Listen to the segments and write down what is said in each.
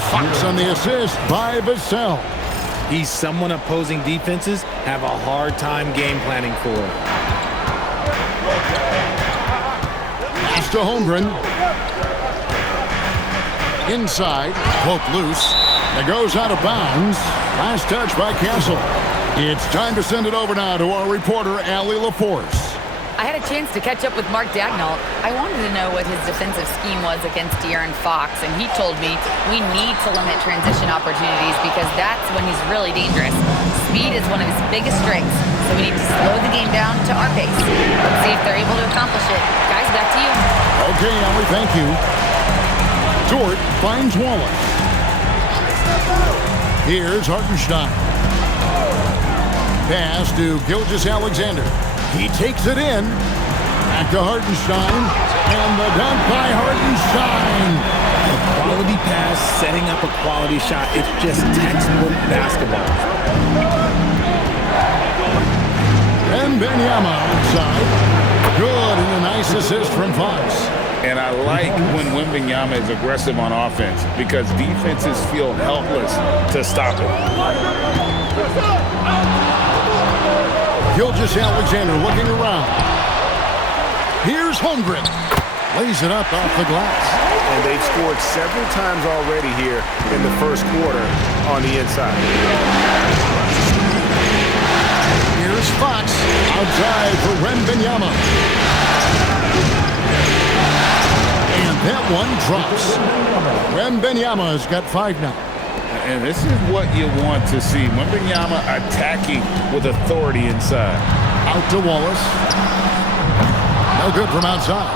And Fox on the assist by Vassell. He's someone opposing defenses have a hard time game planning for. Pass to Holmgren. Inside, poke loose. It goes out of bounds. Last touch by Castle. It's time to send it over now to our reporter, Allie LaForce. I had a chance to catch up with Mark Dagnall. I wanted to know what his defensive scheme was against De'Aaron Fox, and he told me we need to limit transition opportunities because that's when he's really dangerous. Speed is one of his biggest strengths, so we need to slow the game down to our pace. Let's see if they're able to accomplish it. Guys, back to you. Okay, Allie, thank you. Dort finds Wallace. Here's Hartenstein. Pass to Gilgeous-Alexander. He takes it in. Back to Hartenstein. And the dunk by Hartenstein. A quality pass, setting up a quality shot. It's just textbook basketball. And Wembanyama outside. Good, and a nice assist from Fox. And I like when Wembanyama is aggressive on offense because defenses feel helpless to stop it. Gilgeous-Alexander looking around. Here's Holmgren. Lays it up off the glass. And they've scored several times already here in the first quarter on the inside. Here's Fox outside for Wembanyama. And that one drops. Wembanyama's got 5 now. And this is what you want to see. Wembanyama attacking with authority inside. Out to Wallace. No good from outside.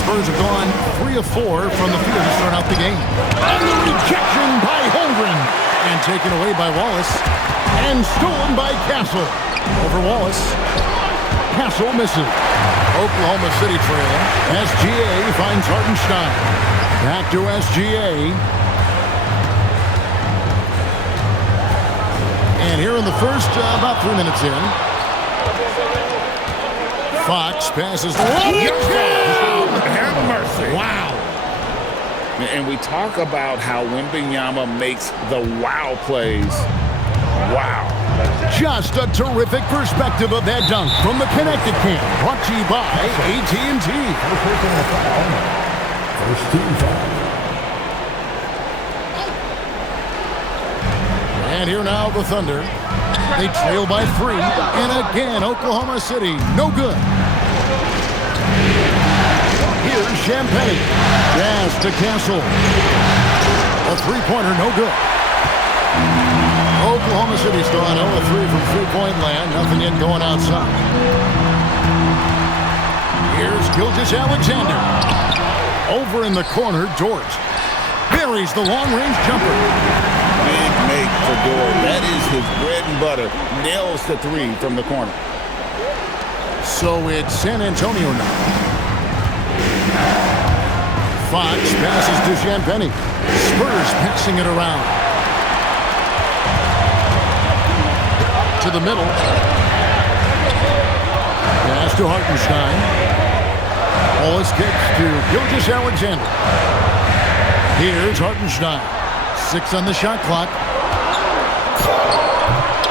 Spurs have gone 3 of 4 from the field to start out the game. And the rejection by Holmgren. And taken away by Wallace. And stolen by Castle. Over Wallace. Castle misses. Oklahoma City trailing. SGA finds Hartenstein. Back to SGA. And here in the first, about 3 minutes in. Fox passes. Have mercy. Wow. And we talk about how Wembanyama makes the wow plays. Wow. Just a terrific perspective of that dunk from the Connected Camp. Brought to you by AT&T. First team foul. And here now the Thunder. They trail by 3. And again, Oklahoma City, no good. Here's Champagne. Pass to Castle. A three-pointer, no good. Oklahoma City still on 0 of 3 from three-point land. Nothing yet going outside. Here's Gilgeous-Alexander. Over in the corner, Dort. Buries the long-range jumper. Big make for Dort. That is his bread and butter. Nails the 3 from the corner. So it's San Antonio now. Fox passes to Champagne. Spurs passing it around. To the middle. Pass to Hartenstein. Wallace kicks to Gilgeous-Alexander. Here's Hartenstein. 6 on the shot clock.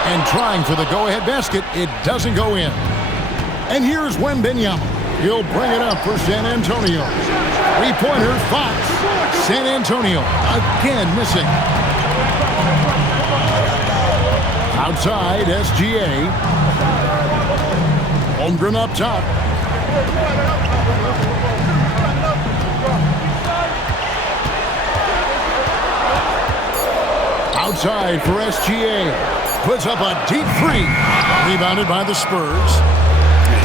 And trying for the go-ahead basket. It doesn't go in. And here's Wembanyama. He'll bring it up for San Antonio. Three-pointer, Fox. San Antonio again missing. Outside, SGA. Holmgren up top. Outside for SGA. Puts up a deep 3. Rebounded by the Spurs.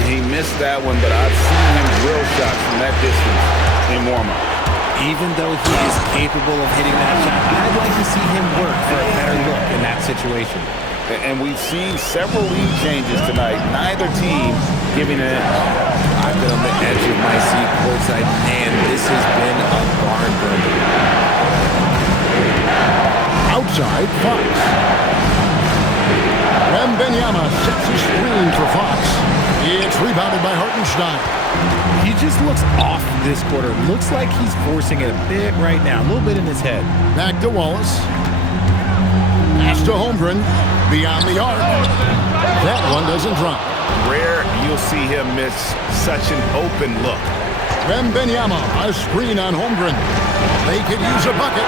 He missed that one, but I've seen him drill shots from that distance in warm-up. Even though he is capable of hitting that shot, I'd like to see him work for a better look in that situation. And we've seen several lead changes tonight. Neither team giving an edge. I've been on the edge of my seat courtside, and this has been a barn burner. Outside, Fox. Wembanyama sets a screen for Fox. It's rebounded by Hartenstein. He just looks off this quarter. Looks like he's forcing it a bit right now. A little bit in his head. Back to Wallace. Pass to Holmgren. Beyond the arc. That one doesn't drop. Rare you'll see him miss such an open look. Wembanyama, a screen on Holmgren. They could use a bucket.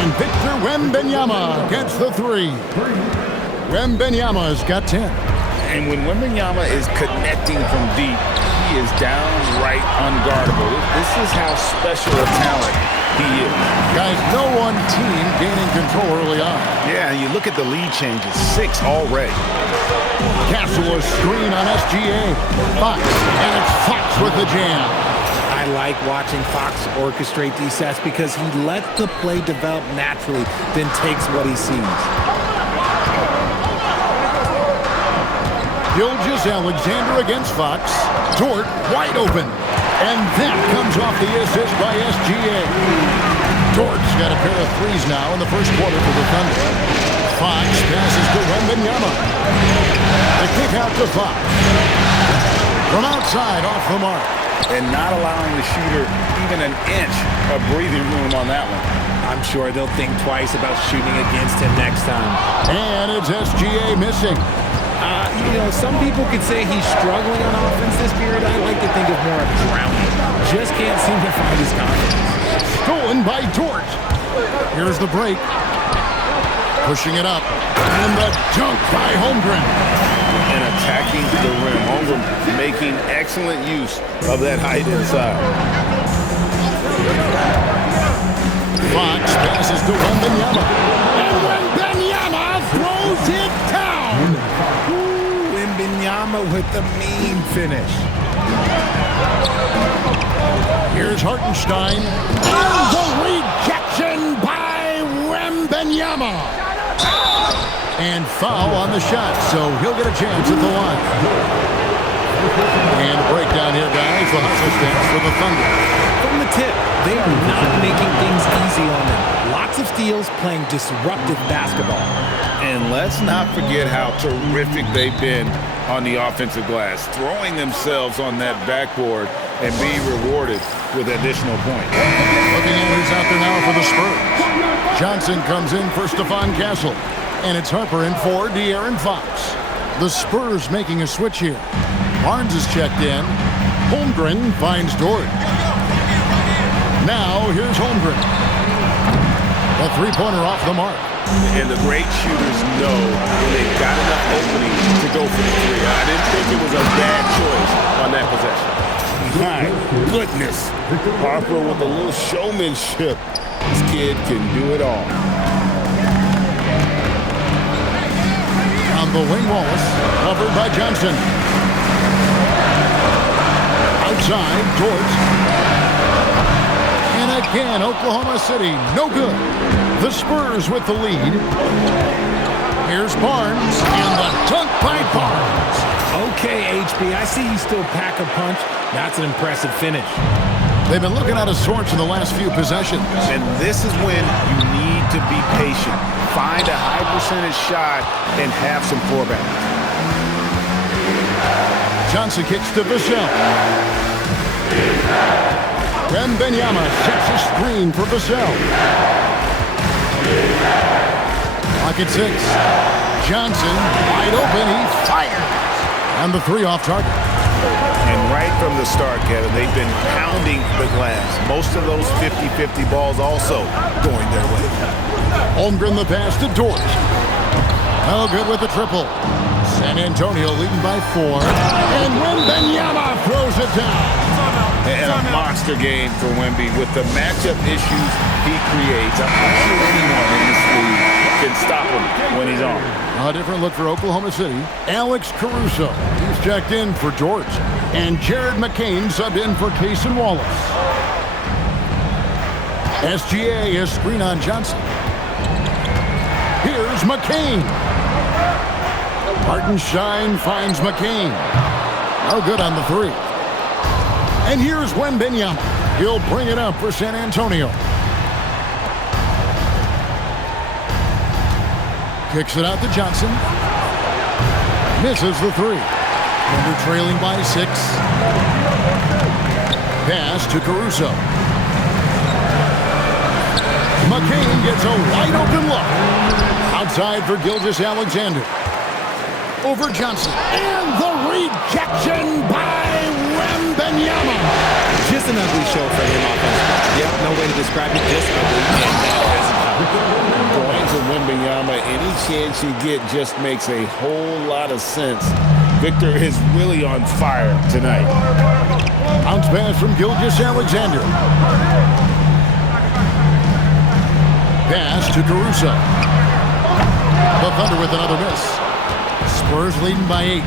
And Victor Wembanyama gets the three. Wembanyama's got 10. And when Wembanyama is connecting from deep, he is downright unguardable. This is how special a talent he is. Guys, no one team gaining control early on. Yeah, and you look at the lead changes. 6 already. Castle a screen on SGA. Fox, and it's Fox with the jam. I like watching Fox orchestrate these sets because he let the play develop naturally, then takes what he sees. Gilgeous-Alexander against Fox. Dort wide open. And that comes off the assist by SGA. Dort's got a pair of threes now in the first quarter for the Thunder. Fox passes to Wembanyama. The kick out to Fox. From outside, off the mark. And not allowing the shooter even an inch of breathing room on that one. I'm sure they'll think twice about shooting against him next time. And it's SGA missing. You know, some people could say he's struggling on offense this period. I like to think of more of drowning. Just can't seem to find his confidence. Stolen by Dort. Here's the break. Pushing it up. And the dunk by Holmgren. And attacking the rim. Holmgren making excellent use of that height inside. Fox passes to Wembanyama. And Wembanyama throws it down. Wembanyama with the mean finish. Here's Hartenstein. And the rejection by Wembanyama. And foul on the shot, so he'll get a chance at the line. And a breakdown here, guys. The hustle stance for the Thunder. From the tip, they are not making things easy on them. Lots of steals, playing disruptive basketball. And let's not forget how terrific they've been on the offensive glass, throwing themselves on that backboard and being rewarded with additional points. Looking at who's out there now for the Spurs. Johnson comes in for Stephon Castle. And it's Harper in for De'Aaron Fox. The Spurs making a switch here. Barnes is checked in. Holmgren finds Dort. Now here's Holmgren. A three-pointer off the mark. And the great shooters know when they've got enough opening to go for the three. I didn't think it was a bad choice on that possession. My goodness. Harper with a little showmanship. This kid can do it all. On the wing, Wallace, covered by Johnson. Outside, Dort. And again, Oklahoma City, no good. The Spurs with the lead. Here's Barnes, and the dunk by Barnes. Okay, HB, I see you still pack a punch. That's an impressive finish. They've been looking out of sorts in the last few possessions. And this is when you need to be patient. Find a high percentage shot and have some forbearance. Johnson kicks to Vassell. Wembanyama sets a screen for Vassell. Clock at 6. Johnson wide open. He fires. And the three off target. And right from the start, Kevin, they've been pounding the glass. Most of those 50-50 balls also going their way. Holmgren the pass to Dort. No good with the triple. San Antonio leading by 4. And Wembanyama throws it down. And a monster game for Wemby with the matchup issues he creates. I'm not sure anyone in this league can stop him when he's on. A different look for Oklahoma City. Alex Caruso. He's checked in for George. And Jared McCain subbed in for Cason Wallace. SGA is screen on Johnson. Here's McCain. Hartenstein finds McCain. No good on the three. And here's Wembanyama. He'll bring it up for San Antonio. Kicks it out to Johnson. Misses the three. Thunder trailing by 6. Pass to Caruso. McCain gets a wide-open look. Outside for Gilgeous-Alexander. Over Johnson. And the rejection by Wembanyama. Just an ugly show for him offensively. Yep, no way to describe it, just ugly. And that hasn't come. Going to Wembanyama, any chance you get just makes a whole lot of sense. Victor is really on fire tonight. Bounce pass from Gilgeous-Alexander. Pass to Caruso. The Thunder with another miss. Spurs leading by 8.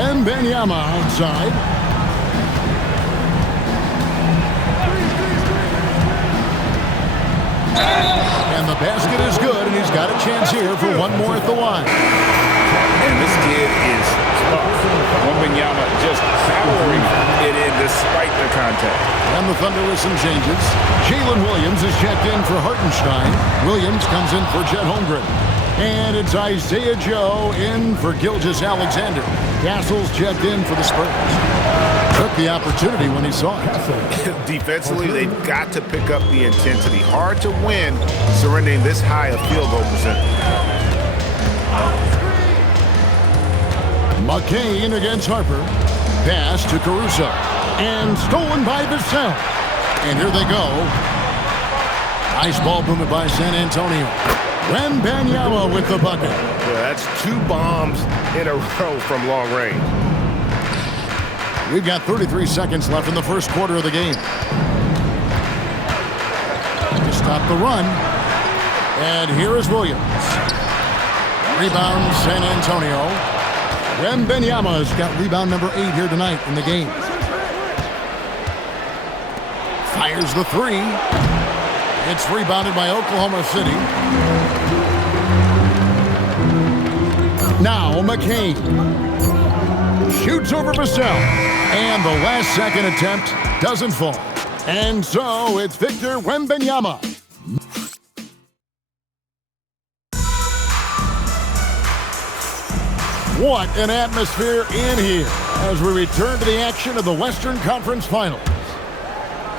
And Wembanyama outside. And the basket is good, and he's got a chance here for one more at the line. And this kid is tough. Wembanyama just powering it in despite the contact. And the Thunder with some changes. Jalen Williams is checked in for Hartenstein. Williams comes in for Chet Holmgren. And it's Isaiah Joe in for Gilgeous-Alexander. Castle's checked in for the Spurs. Took the opportunity when he saw it. Defensively, they've got to pick up the intensity. Hard to win surrendering this high a field goal percentage. McCain against Harper. Pass to Caruso. And stolen by Vassell. And here they go. Nice ball movement by San Antonio. Wembanyama with the bucket. Yeah, that's 2 bombs in a row from long range. We've got 33 seconds left in the first quarter of the game. To stop the run. And here is Williams. Rebound San Antonio. Wembanyama's got rebound number 8 here tonight in the game. Fires the 3. It's rebounded by Oklahoma City. Now McCain. Shoots over Vassell. And the last second attempt doesn't fall. And so it's Victor Wembanyama. What an atmosphere in here as we return to the action of the Western Conference Finals.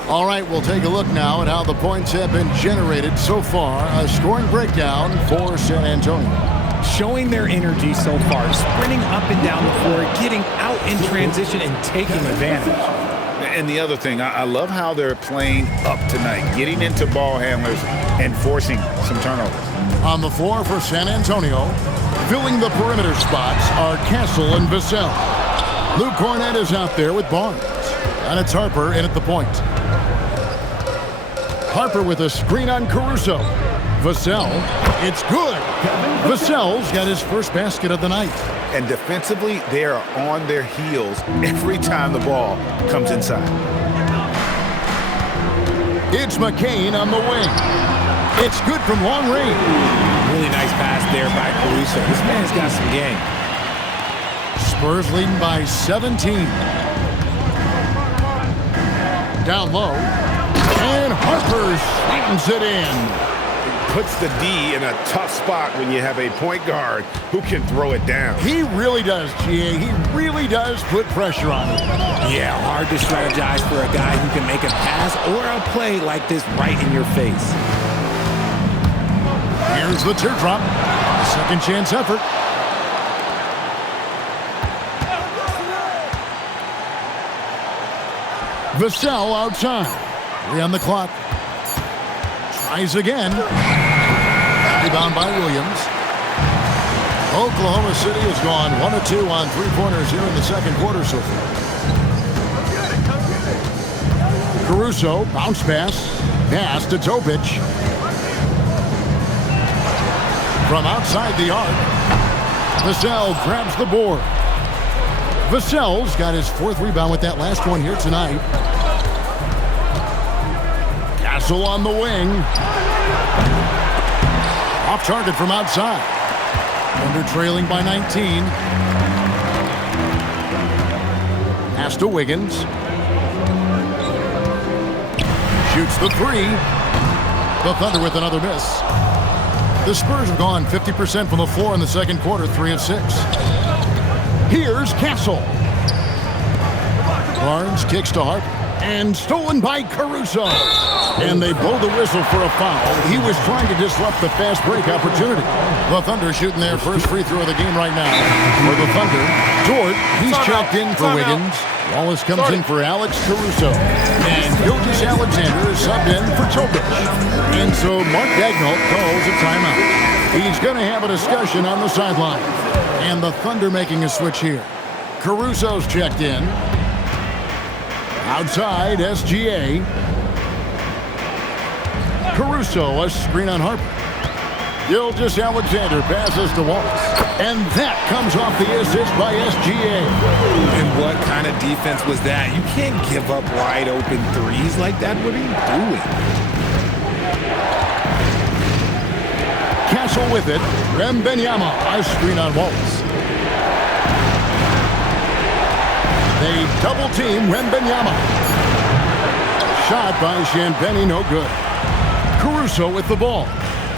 All right, we'll take a look now at how the points have been generated so far. A scoring breakdown for San Antonio. Showing their energy so far, sprinting up and down the floor, getting out in transition and taking advantage. And the other thing, I love how they're playing up tonight, getting into ball handlers and forcing some turnovers. On the floor for San Antonio, filling the perimeter spots are Castle and Vassell. Luke Cornett is out there with Barnes. And it's Harper in at the point. Harper with a screen on Caruso. Vassell, it's good. Vassell's got his first basket of the night. And defensively, they are on their heels every time the ball comes inside. It's McCain on the wing. It's good from long range. Really nice pass there by Caruso. This man's got some game. Spurs leading by 17. Down low. And Harper slams it in. Puts the D in a tough spot when you have a point guard who can throw it down. He really does, GA. He really does put pressure on it. Yeah, hard to strategize for a guy who can make a pass or a play like this right in your face. Here's the teardrop. Second chance effort. Vassell outside. 3 on the clock. Tries again. Rebound by Williams. Oklahoma City has gone 1 of 2 on 3-pointers here in the second quarter so far. Caruso, bounce pass. Pass to Topic. From outside the arc. Vassell grabs the board. Vassell's got his 4th rebound with that last one here tonight. Castle on the wing. Off target from outside. Under trailing by 19. Pass to Wiggins. Shoots the 3. The Thunder with another miss. The Spurs have gone 50% from the floor in the second quarter, 3 of 6. Here's Castle. Barnes kicks to Harper. And stolen by Caruso. And they blow the whistle for a foul. He was trying to disrupt the fast break opportunity. The Thunder shooting their first free throw of the game right now. For the Thunder, Dort, he's checked in for Wiggins. Wallace comes in for Alex Caruso. And Gilgeous-Alexander is subbed in for Tobic. And so Mark Daigneault calls a timeout. He's going to have a discussion on the sideline. And the Thunder making a switch here. Caruso's checked in. Outside, SGA. Caruso, a screen on Harper. Gilgeous-Alexander passes to Wallace. And that comes off the assist by SGA. And what kind of defense was that? You can't give up wide open threes like that. What are you doing? Castle with it. Wembanyama, a screen on Wallace. They double-team Wembanyama. Shot by Champagnie, no good. Caruso with the ball.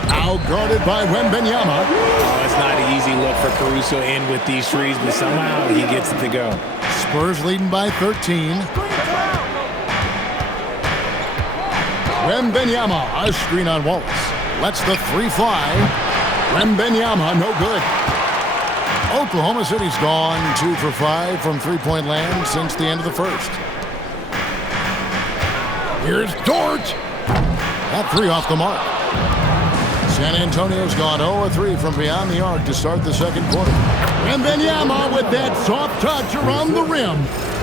Out-guarded by Wembanyama. Oh, it's not an easy look for Caruso in with these threes, but somehow he gets it to go. Spurs leading by 13. Wembanyama, a screen on Wallace. Lets the three fly. Wembanyama, no good. Oklahoma City's gone 2 for 5 from three-point land since the end of the first. Here's Dort. That three off the mark. San Antonio's gone 0-3 from beyond the arc to start the second quarter. Wembanyama with that soft touch around the rim.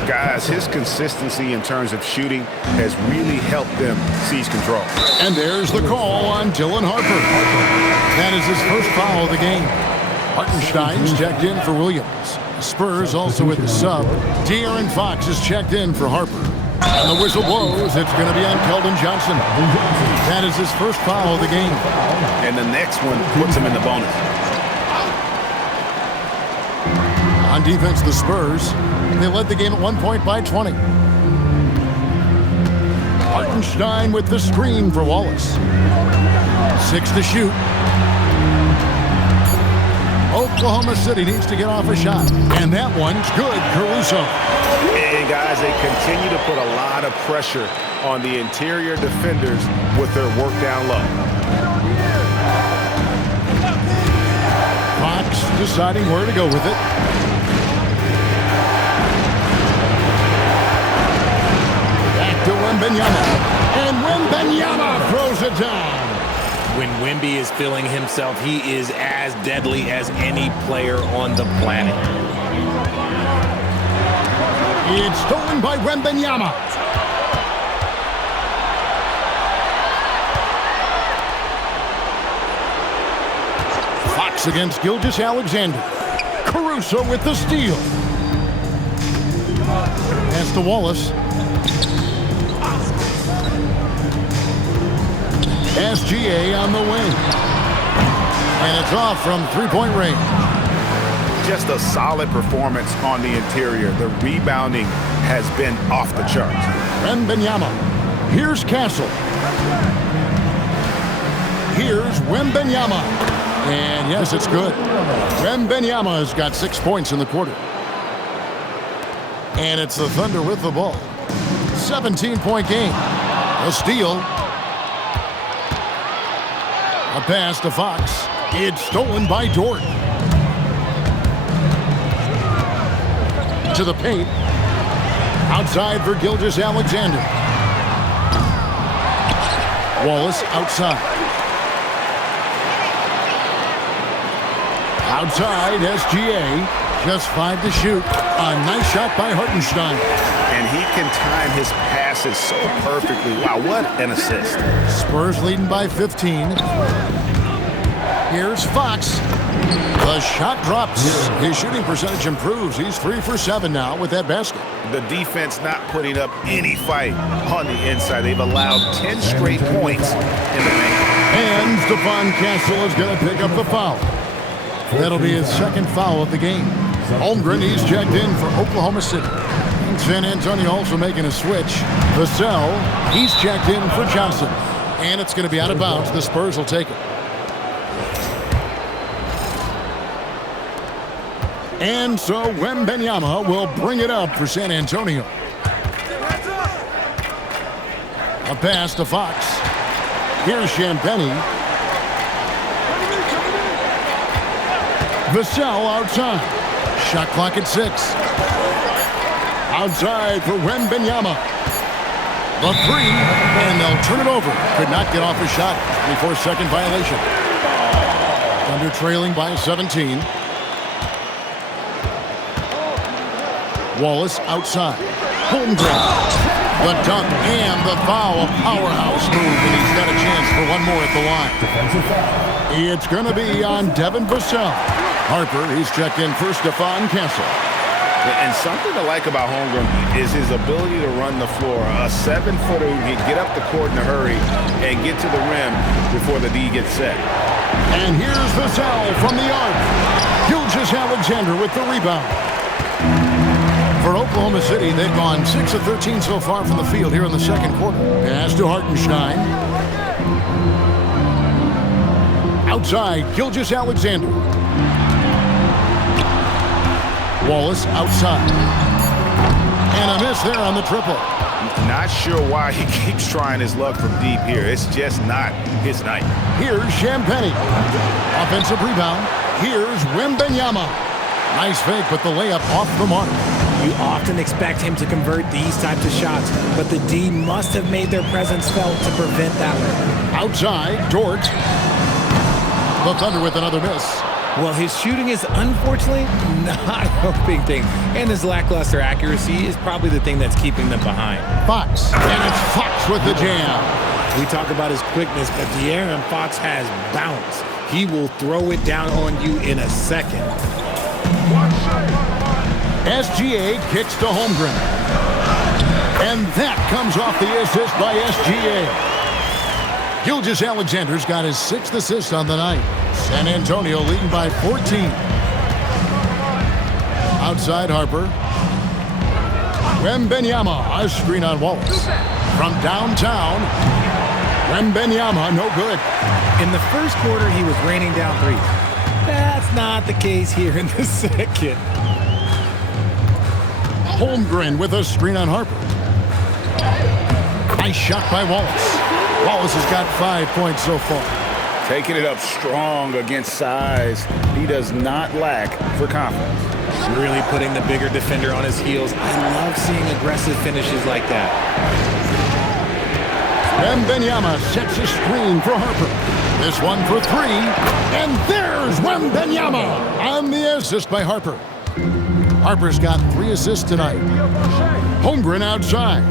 Guys, his consistency in terms of shooting has really helped them seize control. And there's the call on Dylan Harper. That is his first foul of the game. Hartenstein's checked in for Williams. The Spurs also with the sub. De'Aaron Fox is checked in for Harper. And the whistle blows. It's going to be on Keldon Johnson. That is his first foul of the game. And the next one puts him in the bonus. On defense, the Spurs, they led the game at 1 point by 20. Hartenstein with the screen for Wallace. 6 to shoot. Oklahoma City needs to get off a shot. And that one's good, Caruso. And guys, they continue to put a lot of pressure on the interior defenders with their work down low. Fox deciding where to go with it. Back to Wembanyama. And Wembanyama throws it down. When Wemby is feeling himself, he is as deadly as any player on the planet. It's stolen by Wembanyama. Fox against Gilgeous-Alexander. Caruso with the steal. Pass to Wallace. SGA on the wing. And it's off from three-point range. Just a solid performance on the interior. The rebounding has been off the charts. Wembanyama. Here's Castle. Here's Wembanyama. And yes, it's good. Wembanyama has got 6 points in the quarter. And it's the Thunder with the ball. 17-point game. A steal. A pass to Fox. It's stolen by Dort. To the paint. Outside for Gilgeous-Alexander. Wallace outside. Outside, SGA. Just 5 to shoot. A nice shot by Hartenstein. And he can time his passes so perfectly. Wow, what an assist. Spurs leading by 15. Here's Fox. The shot drops. His shooting percentage improves. He's 3 for 7 now with that basket. The defense not putting up any fight on the inside. They've allowed 10 straight points in the paint. And Stephon Castle is going to pick up the foul. That'll be his second foul of the game. Holmgren, he's checked in for Oklahoma City. San Antonio also making a switch. Vassell, he's checked in for Johnson. And it's going to be out of bounds. The Spurs will take it. And so Wembanyama will bring it up for San Antonio. A pass to Fox. Here's Champagnie. Vassell outside. Shot clock at 6. Outside for Wembanyama. The 3, and they'll turn it over. Could not get off a shot before second violation. Thunder trailing by 17. Wallace outside. Holmgren. The dunk and the foul. A powerhouse move, and he's got a chance for one more at the line. It's going to be on Devin Vassell. Harper, he's checked in for Stephon Castle. And something to like about Holmgren is his ability to run the floor. A 7-footer who can get up the court in a hurry and get to the rim before the D gets set. And here's Vassell from the arc. Gilgeous-Alexander with the rebound. For Oklahoma City, they've gone 6 of 13 so far from the field here in the second quarter. Pass to Hartenstein. Outside, Gilgeous-Alexander. Wallace outside. And a miss there on the triple. Not sure why he keeps trying his luck from deep here. It's just not his night. Here's Champagnie. Offensive rebound. Here's Wembanyama. Nice fake, but the layup off the mark. You often expect him to convert these types of shots, but the D must have made their presence felt to prevent that one. Outside, Dort. The Thunder with another miss. Well, his shooting is unfortunately not helping things, and his lackluster accuracy is probably the thing that's keeping them behind. Fox, and it's Fox with the jam. We talk about his quickness, but De'Aaron Fox has bounce. He will throw it down on you in a second. SGA kicks to Holmgren. And that comes off the assist by SGA. Gilgeous-Alexander's got his 6th assist on the night. San Antonio leading by 14. Outside Harper. Wembanyama, a screen on Wallace. From downtown, Wembanyama, no good. In the first quarter, he was raining down threes. That's not the case here in the second. Holmgren with a screen on Harper. Nice shot by Wallace. Wallace has got 5 points so far. Taking it up strong against size. He does not lack for confidence. Really putting the bigger defender on his heels. I love seeing aggressive finishes like that. Wembanyama sets a screen for Harper. This one for 3. And there's Wembanyama on the assist by Harper. Harper's got 3 assists tonight. Holmgren outside.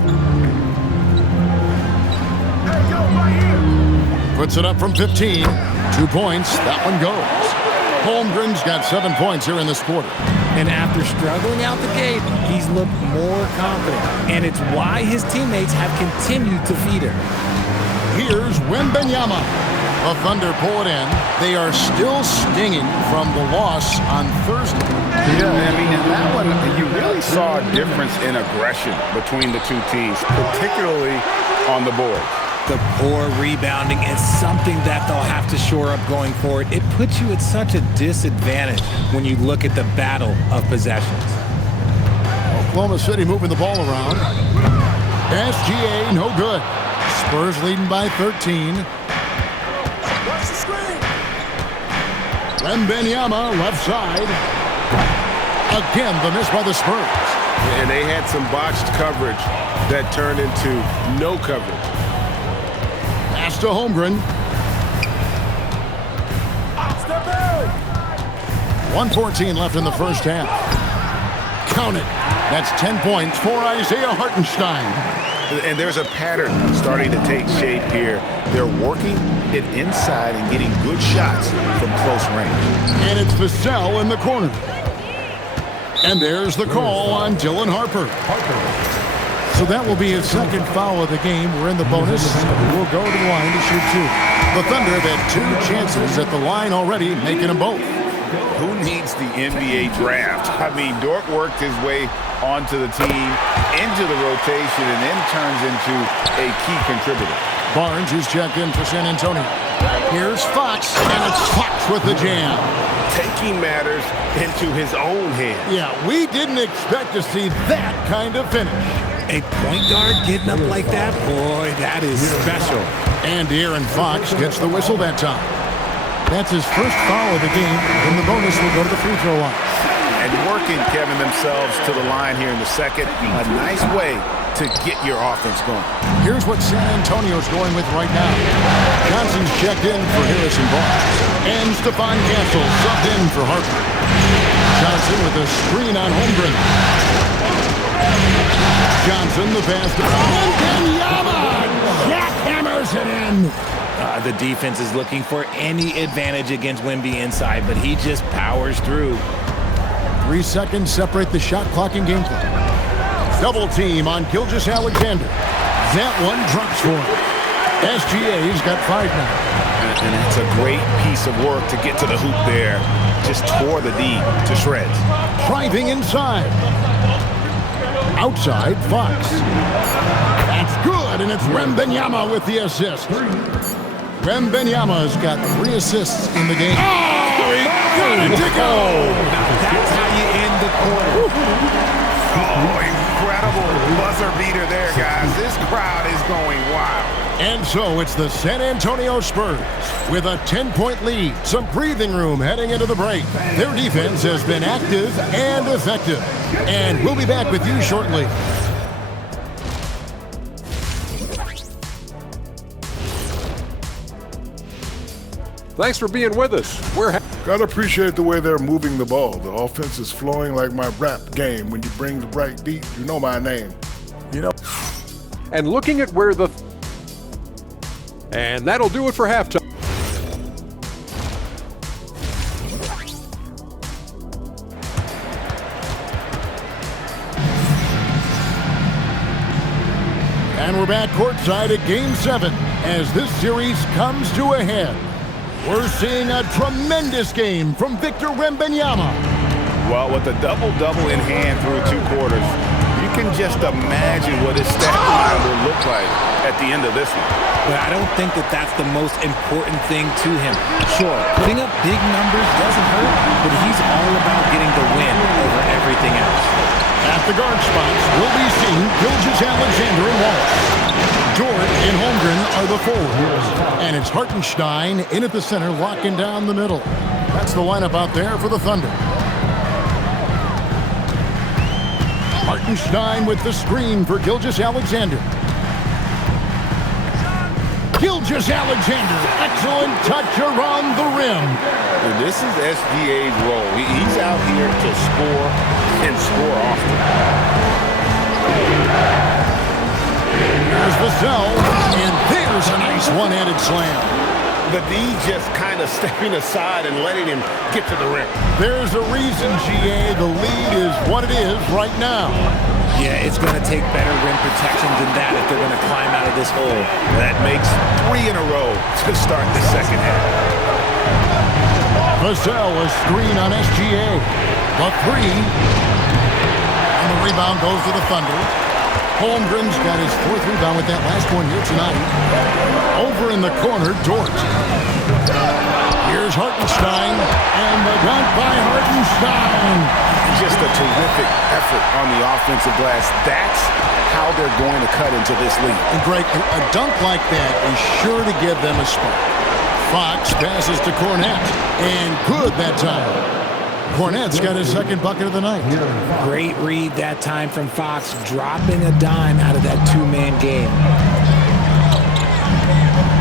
Puts it up from 15. 2 points. That one goes. Holmgren's got 7 points here in this quarter. And after struggling out the gate, he's looked more confident. And it's why his teammates have continued to feed him. Here's Wembanyama. The Thunder pull it in. They are still stinging from the loss on Thursday. Yeah, I mean, in that one, you really saw a difference in aggression between the two teams, particularly on the board. The poor rebounding is something that they'll have to shore up going forward. It puts you at such a disadvantage when you look at the battle of possessions. Oklahoma City moving the ball around. SGA, no good. Spurs leading by 13. Wembanyama, left side. Again, the miss by the Spurs. And they had some botched coverage that turned into no coverage. Pass to Holmgren. 1:14 left in the first half. Count it. That's 10 points for Isaiah Hartenstein. And there's a pattern starting to take shape here. They're working it inside and getting good shots from close range. And it's Vassell in the corner. And there's the call on Dylan Harper. So that will be his second foul of the game. We're in the bonus. We'll go to the line to shoot 2. The Thunder have had 2 chances at the line already, making them both. Who needs the NBA draft? I mean, Dort worked his way onto the team, into the rotation, and then turns into a key contributor. Barnes, who's checked in for San Antonio. Here's Fox, and it's Fox with the jam. Taking matters into his own hands. Yeah, we didn't expect to see that kind of finish. A point guard getting up like that? Boy, that is special. And De'Aaron Fox gets the whistle that time. That's his first foul of the game, and the bonus will go to the free throw line. And working, Kevin, themselves to the line here in the second. A nice way to get your offense going. Here's what San Antonio's going with right now. Johnson's checked in for Harrison Barnes. And Stephon Castle subbed in for Harper. Johnson with a screen on Holmgren. Johnson, the pass to Wembanyama. Jackhammers it in. The defense is looking for any advantage against Wemby inside, but he just powers through. 3 seconds separate the shot clock and game clock. Double team on Gilgeous-Alexander. That one drops for him. SGA's got 5 now. And it's a great piece of work to get to the hoop there. Just tore the D to shreds. Driving inside. Outside, Fox. That's good, and it's Wembanyama with the assist. Wembanyama's got 3 assists in the game. Oh, he got it to go! Now that's how you end the quarter. Oh, incredible buzzer beater there, guys. This crowd is going wild. And so it's the San Antonio Spurs with a 10-point lead. Some breathing room heading into the break. Their defense has been active and effective. And we'll be back with you shortly. Thanks for being with us. Gotta appreciate the way they're moving the ball. The offense is flowing like my rap game. When you bring the right beat, you know my name. And looking at where the... And that'll do it for halftime. And we're back courtside at Game 7 as this series comes to a head. We're seeing a tremendous game from Victor Wembanyama. Well, with a double-double in hand through 2 quarters, you can just imagine what his stat line will look like at the end of this one. But I don't think that that's the most important thing to him. Sure, putting up big numbers doesn't hurt, but he's all about getting the win over everything else. At the guard spots, we'll be seeing Gilgeous-Alexander and Wallace. Dort and Holmgren are the forwards. And it's Hartenstein in at the center, locking down the middle. That's the lineup out there for the Thunder. Hartenstein with the screen for Gilgeous-Alexander. Gilgeous-Alexander, excellent touch around the rim. And this is SGA's role. He's out here to score and score often. There's Vassell, and there's a nice one-handed slam. The D just kind of stepping aside and letting him get to the rim. There's a reason, GA, the lead is what it is right now. Yeah, it's going to take better rim protection than that if they're going to climb out of this hole. That makes 3 in a row to start the second half. Vassell, a screen on SGA. The 3. And the rebound goes to the Thunder. Holmgren's got his 4th rebound with that last one here tonight. Over in the corner, Dort. Here's Hartenstein, and the dunk by Hartenstein. Just a terrific effort on the offensive glass. That's how they're going to cut into this lead. And Greg, a dunk like that is sure to give them a spark. Fox passes to Cornette, and good that time. Cornette's got his 2nd bucket of the night. Great read that time from Fox, dropping a dime out of that 2-man game.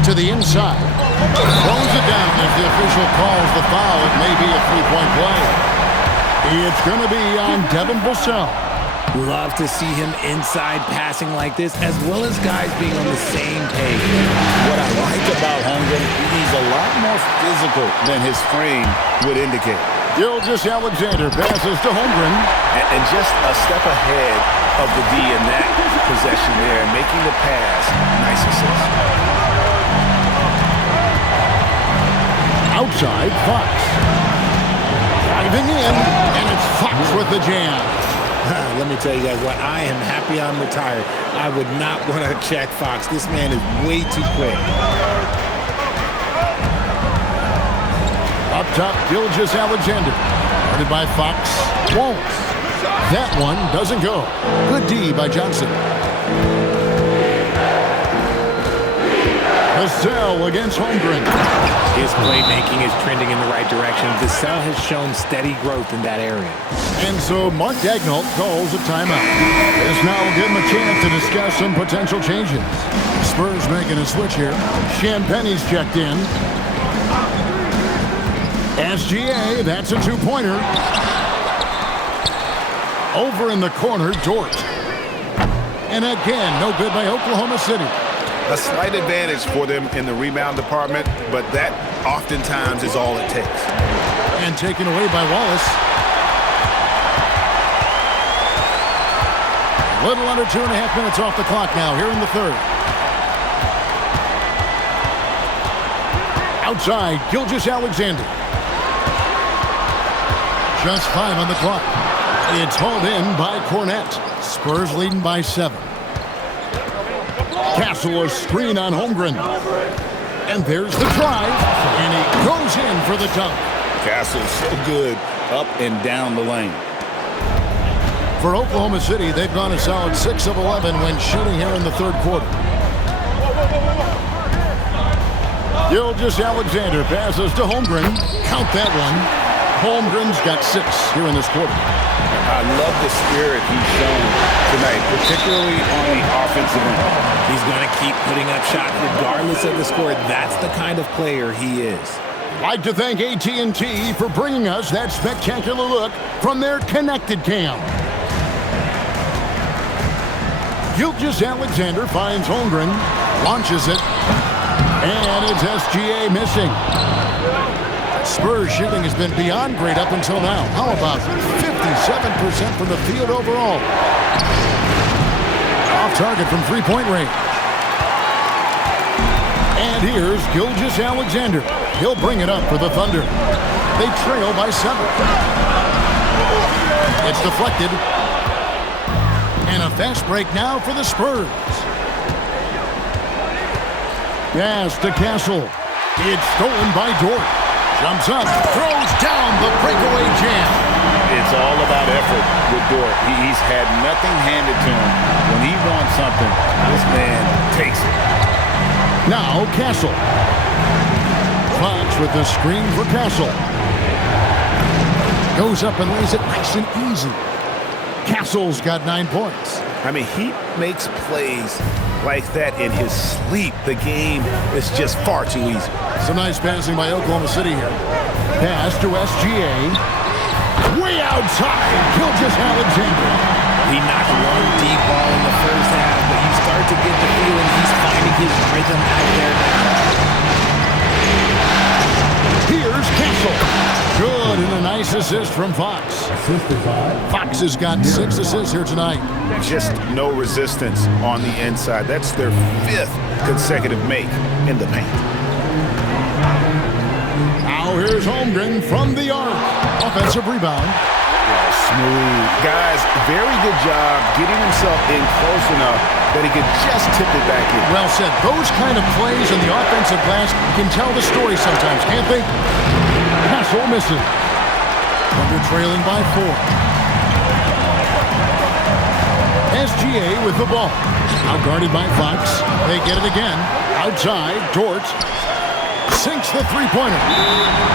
To the inside. Throws it down as the official calls the foul. It may be a 3-point play. It's going to be on Devin Vassell. Love to see him inside passing like this, as well as guys being on the same page. What I like about Holmgren, he's a lot more physical than his frame would indicate. Gilgeous-Alexander passes to Holmgren. And just a step ahead of the D in that possession there, making the pass. Nice assist. Outside, Fox. Driving in, and it's Fox with the jam. Let me tell you guys what, I am happy I'm retired. I would not want to check Fox. This man is way too quick. Up top, Gilgeous-Alexander. Guarded by Fox. Won't. That one doesn't go. Good D by Johnson. Vassell against Holmgren. His playmaking is trending in the right direction. Vassell has shown steady growth in that area. And so Mark Daigneault calls a timeout. This now will give him a chance to discuss some potential changes. Spurs making a switch here. Champagne's checked in. SGA, that's a two-pointer. Over in the corner, Dort. And again, no good by Oklahoma City. A slight advantage for them in the rebound department, but that oftentimes is all it takes. And taken away by Wallace. A little under 2.5 minutes off the clock now here in the third. Outside, Gilgeous-Alexander. Just 5 on the clock. It's hauled in by Cornette. Spurs leading by 7. Castle a screen on Holmgren. And there's the drive. And he goes in for the dunk. Castle's so good up and down the lane. For Oklahoma City, they've gone a solid 6 of 11 when shooting here in the third quarter. Gilgeous-Alexander passes to Holmgren. Count that one. Holmgren's got 6 here in this quarter. I love the spirit he's shown tonight, particularly on the offensive end. He's going to keep putting up shots regardless of the score. That's the kind of player he is. I'd like to thank AT&T for bringing us that spectacular look from their connected cam. Gilgeous-Alexander finds Holmgren, launches it, and it's SGA missing. Spurs shooting has been beyond great up until now. How about 57% from the field overall? Off target from three-point range. And here's Gilgeous-Alexander. He'll bring it up for the Thunder. They trail by 7. It's deflected. And a fast break now for the Spurs. Pass to Castle. It's stolen by Dort. Jumps up, throws down the breakaway jam. It's all about effort with Dort. He's had nothing handed to him. When he wants something, this man takes it. Now Castle. Fox with the screen for Castle. Goes up and lays it nice and easy. Castle's got 9 points. I mean, he makes plays like that in his sleep. The game is just far too easy. Some nice passing by Oklahoma City here. Pass to SGA. Way outside, Gilgeous-Alexander. He knocked one deep ball in the first half, but you start to get the feeling he's finding his rhythm out there now. Here's Castle. Good, and a nice assist from Fox. Fox has got 6 assists here tonight. Just no resistance on the inside. That's their 5th consecutive make in the paint. Now here's Holmgren from the arc. Offensive rebound. Smooth. Guys, very good job getting himself in close enough that he could just tip it back in. Well said. Those kind of plays in the offensive glass can tell the story sometimes, can't they? Castle misses. Thunder trailing by 4. SGA with the ball. Out guarded by Fox. They get it again. Outside, Dort sinks the three-pointer.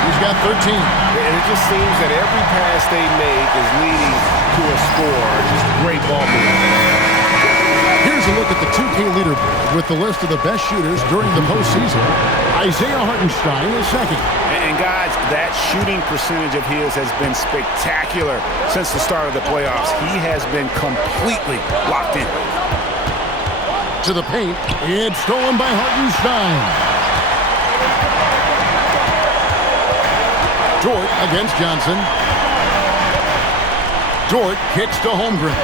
He's got 13. And it just seems that every pass they make is leading to a score. Just great ball movement. Here's a look at the 2K leaderboard with the list of the best shooters during the postseason. Isaiah Hartenstein is second. And guys, that shooting percentage of his has been spectacular since the start of the playoffs. He has been completely locked in. To the paint, it's stolen by Hartenstein. Dort against Johnson. Dort kicks to Holmgren.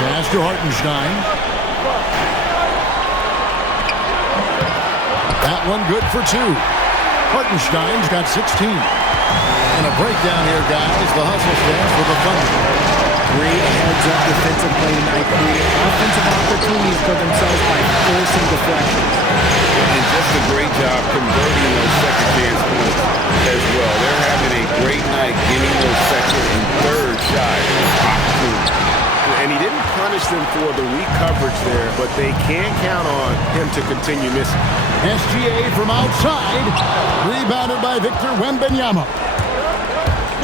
Pass to Hartenstein. That one good for 2. Hartenstein's got 16. And a breakdown here, guys. The hustle stands for the Thunder. Great heads-up defensive play tonight, creating offensive opportunities for themselves by forcing deflections. And just a great job converting those second chance points as well. They're having a great night getting those second and third shot opportunities. and he didn't punish them for the weak coverage there, but they can't count on him to continue missing. SGA from outside, rebounded by Victor Wembanyama.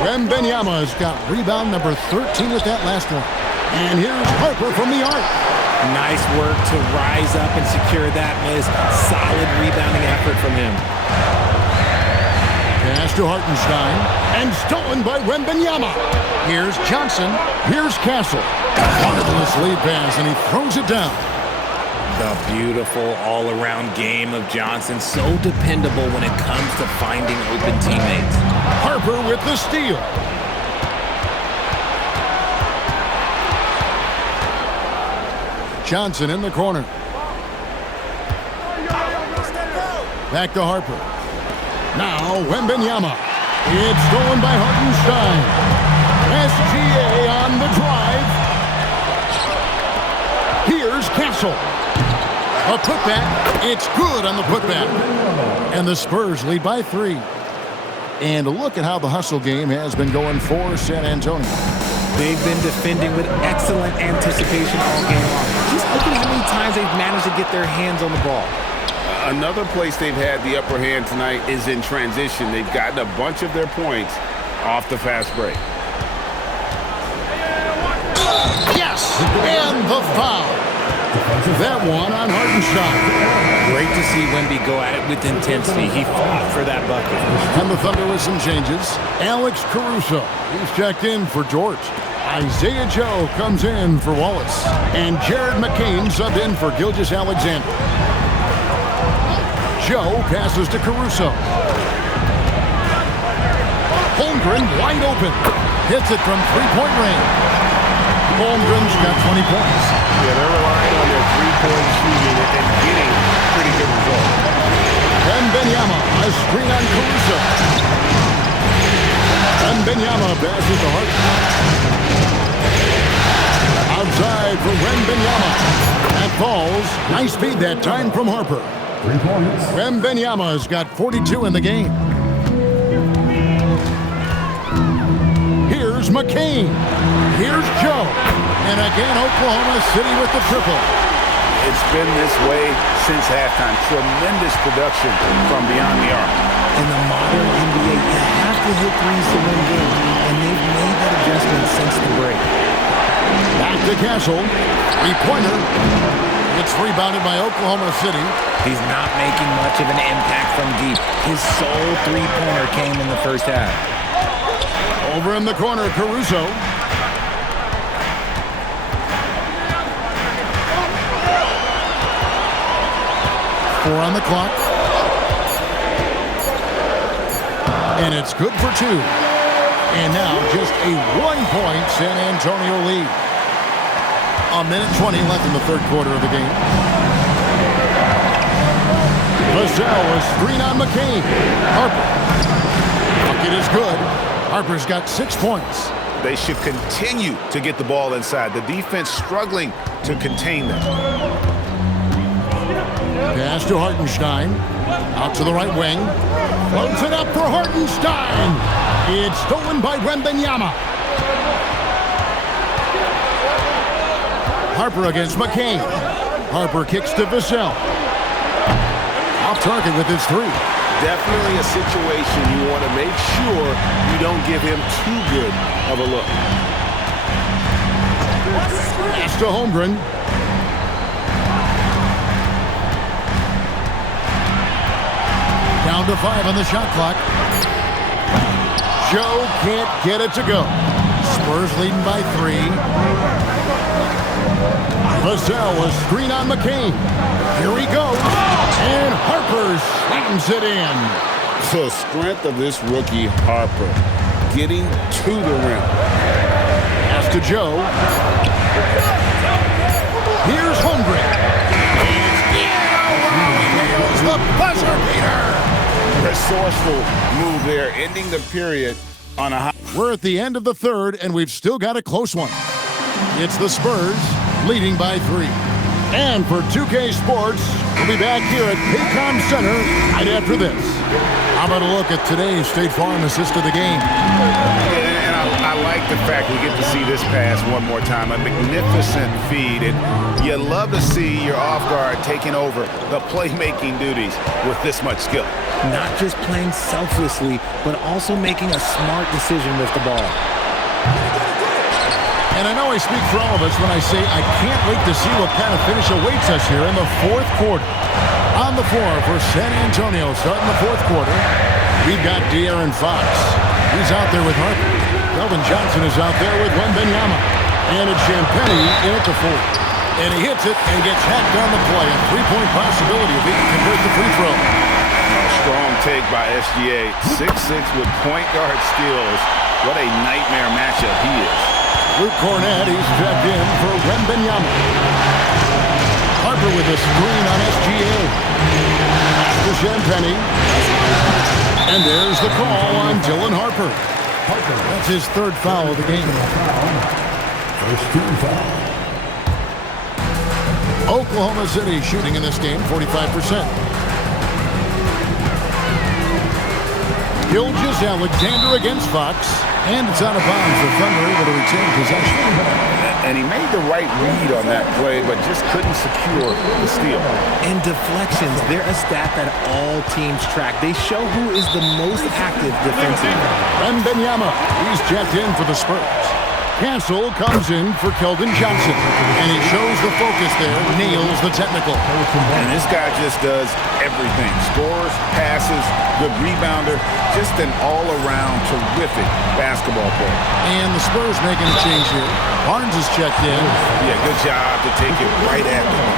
Wembanyama has got rebound number 13 with that last one. And here's Harper from the arc. Nice work to rise up and secure that miss. Solid rebounding effort from him. Pass to Hartenstein, and stolen by Wembanyama. Here's Johnson. Here's Castle. Marvelous lead pass, and he throws it down. The beautiful all-around game of Johnson. So dependable when it comes to finding open teammates. Harper with the steal. Johnson in the corner. Back to Harper. Now Wembanyama. It's stolen by Hartenstein. SGA on the drive. Here's Castle. A putback. It's good on the putback. And the Spurs lead by 3. And look at how the hustle game has been going for San Antonio. They've been defending with excellent anticipation all game long. Just look at how many times they've managed to get their hands on the ball. Another place they've had the upper hand tonight is in transition. They've gotten a bunch of their points off the fast break. Yes! And the foul. That one on Hartenstein. Great to see Wemby go at it with intensity. He fought for that bucket. And the Thunder with some changes. Alex Caruso, he's checked in for George. Isaiah Joe comes in for Wallace. And Jared McCain subbed in for Gilgeous-Alexander. Joe passes to Caruso. Holmgren wide open. Hits it from three-point range. Holmgren's got 20 points. Yeah, they're relying on their three-point shooting and getting pretty good results. Wembanyama, a screen on Caruso. Wembanyama passes to Harper. Outside for Wembanyama. That falls. Nice speed that time from Harper. 3 points. Wembanyama's got 42 in the game. Here's McCain. Here's Joe. And again, Oklahoma City with the triple. It's been this way since halftime. Tremendous production from beyond the arc. In the modern NBA, you have to hit threes to win games, and they've made that adjustment since the break. Back to Castle. Three-pointer. It's rebounded by Oklahoma City. He's not making much of an impact from deep. His sole three-pointer came in the first half. Over in the corner, Caruso. Four on the clock. And it's good for 2. And now just a 1-point San Antonio lead. A minute 20 left in the third quarter of the game. Vassell is screen on McCain. Harper. Bucket is good. Harper's got 6 points. They should continue to get the ball inside. The defense struggling to contain them. Pass to Hartenstein. Out to the right wing. Floats it up for Hartenstein. It's stolen by Wembanyama. Harper against McCain. Harper kicks to Vassell. Off target with his 3. Definitely a situation you want to make sure you don't give him too good of a look. Pass to Holmgren. Down to 5 on the shot clock. Joe can't get it to go. Spurs leading by 3. Vassell, a screen on McCain. Here he goes. And Harper slams it in. The strength of this rookie, Harper, getting to the rim. Pass to Joe. Here's Holmgren. It's the buzzer beater. Resourceful move there, ending the period on a high. We're at the end of the third, and we've still got a close one. It's the Spurs leading by 3. And for 2K Sports, we'll be back here at Paycom Center right after this. How about a look at today's State Farm assist of the game? And I like the fact we get to see this pass one more time. A magnificent feed. And you love to see your off guard taking over the playmaking duties with this much skill. Not just playing selflessly, but also making a smart decision with the ball. And I know I speak for all of us when I say I can't wait to see what kind of finish awaits us here in the fourth quarter. On the floor for San Antonio starting the fourth quarter, we've got De'Aaron Fox. He's out there with Harper. Kelvin Johnson is out there with Wembanyama. And it's Champagnie in at the fourth. And he hits it and gets hacked on the play. A three-point possibility if he can convert the free throw. Strong take by SGA. 6'6" with point guard skills. What a nightmare matchup he is. Luke Cornett, he's checked in for Wembanyama. Harper with a screen on SGA. To Champagnie. And there's the call on Dylan Harper. That's his third foul of the game. First team foul. Oklahoma City shooting in this game 45%. Gilgeous-Alexander against Fox. And it's out of bounds. The Thunder able to retain possession. And he made the right read on that play, but just couldn't secure the steal. And deflections, they're a stat that all teams track. They show who is the most active defensively. Wembanyama, he's checked in for the Spurs. Castle comes in for Keldon Johnson. And he shows the focus there, nails the technical. And this guy just does everything. Scores, passes, good rebounder, just an all-around terrific basketball player. And the Spurs making a change here. Barnes is checked in. Yeah, good job to take it right at them.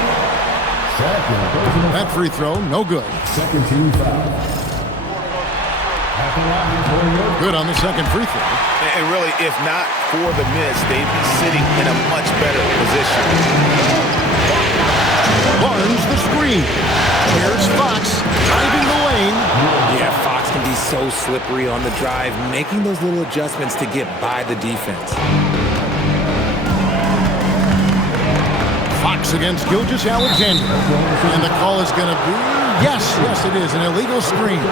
That free throw, no good. Second team foul. Good on the second free throw. And really, if not for the miss, they'd be sitting in a much better position. Barnes the screen. Here's Fox driving the lane. Yeah, Fox can be so slippery on the drive, making those little adjustments to get by the defense. Fox against Gilgeous-Alexander. And the call is going to be, yes, it is, an illegal screen.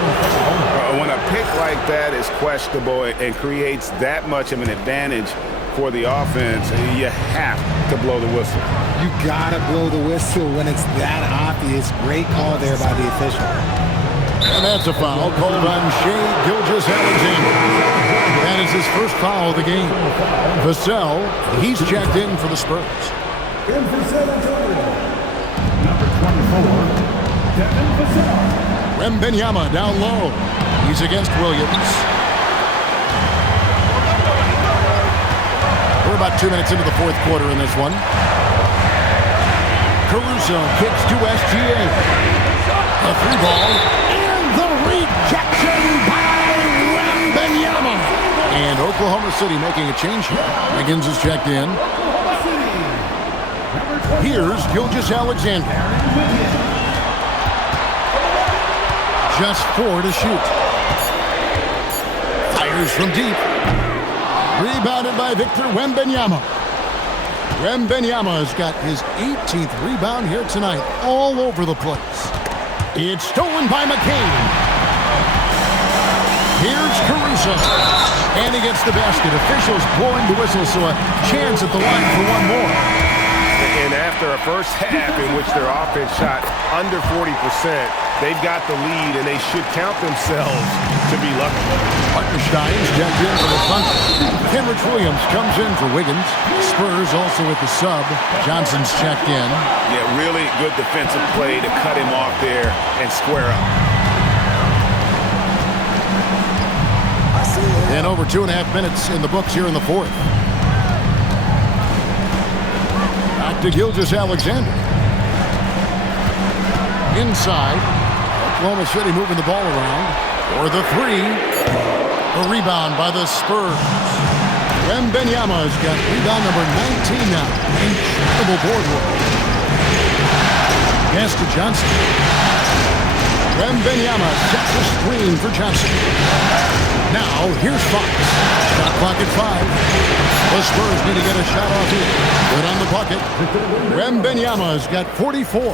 When a pick like that is questionable and creates that much of an advantage for the offense, you have to blow the whistle. You gotta blow the whistle when it's that obvious. Great call there by the official. And that's a foul called on Shai Gilgeous-Alexander. That is his first foul of the game. Vassell, he's checked in for the Spurs. In for San Antonio, number 24, Devin Vassell. Wembanyama down low. He's against Williams. We're about 2 minutes into the fourth quarter in this one. Caruso kicks to SGA. A three ball. And the rejection by Wembanyama. And Oklahoma City making a change here. Higgins is checked in. Here's Gilgeous-Alexander. Just 4 to shoot. Fires from deep. Rebounded by Victor Wembanyama. Wembanyama has got his 18th rebound here tonight, all over the place. It's stolen by McCain. Here's Caruso. And he gets the basket. Officials blowing the whistle, so a chance at the line for one more. And after a first half in which their offense shot under 40%, they've got the lead, and they should count themselves to be lucky. Hartenstein's checked in for the Thunder. Kenrich Williams comes in for Wiggins. Spurs also with the sub. Johnson's checked in. Yeah, really good defensive play to cut him off there and square up. And over 2.5 minutes in the books here in the fourth. Back to Gilgeous-Alexander. Inside. Oklahoma City moving the ball around. For the three. A rebound by the Spurs. Wembanyama has got rebound number 19 now. Incredible board work. Pass to Johnson. Wembanyama sets the screen for Johnson. Now, here's Fox. Shot clock at 5. The Spurs need to get a shot off here. Good on the bucket. Wembanyama has got 44.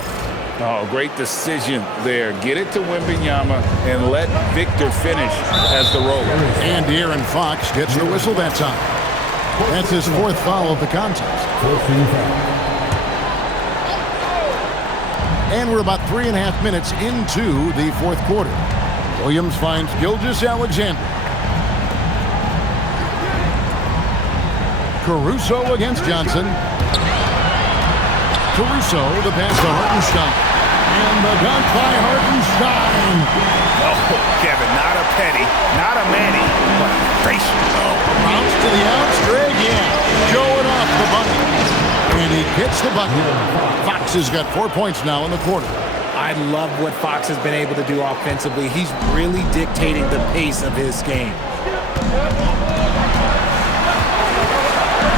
Oh, great decision there. Get it to Wembanyama and let Victor finish as the roller. And De'Aaron Fox gets the whistle that time. That's his fourth foul of the contest. And we're about 3.5 minutes into the fourth quarter. Williams finds Gilgeous-Alexander. Caruso against Johnson. Caruso, the pass to Hartenstein. And the dunk by Hartenstein. Oh, Kevin, not a penny, not a Manny, but a gracious. Oh, bounce to the outs, Greg, showing off the bunny. And he gets the bucket. Fox has got 4 points now in the quarter. I love what Fox has been able to do offensively. He's really dictating the pace of his game.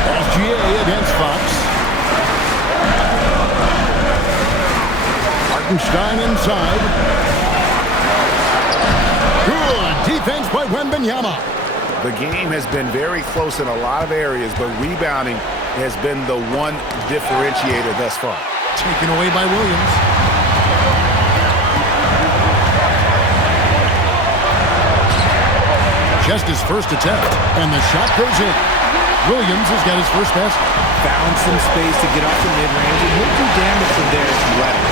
SGA against Fox. Hartenstein inside. Good defense by Wembanyama. The game has been very close in a lot of areas, but rebounding has been the one differentiator thus far. Taken away by Williams. Just his first attempt, and the shot goes in. Williams has got his first basket. Found some space to get off the mid-range, and he'll do damage from there if you let him.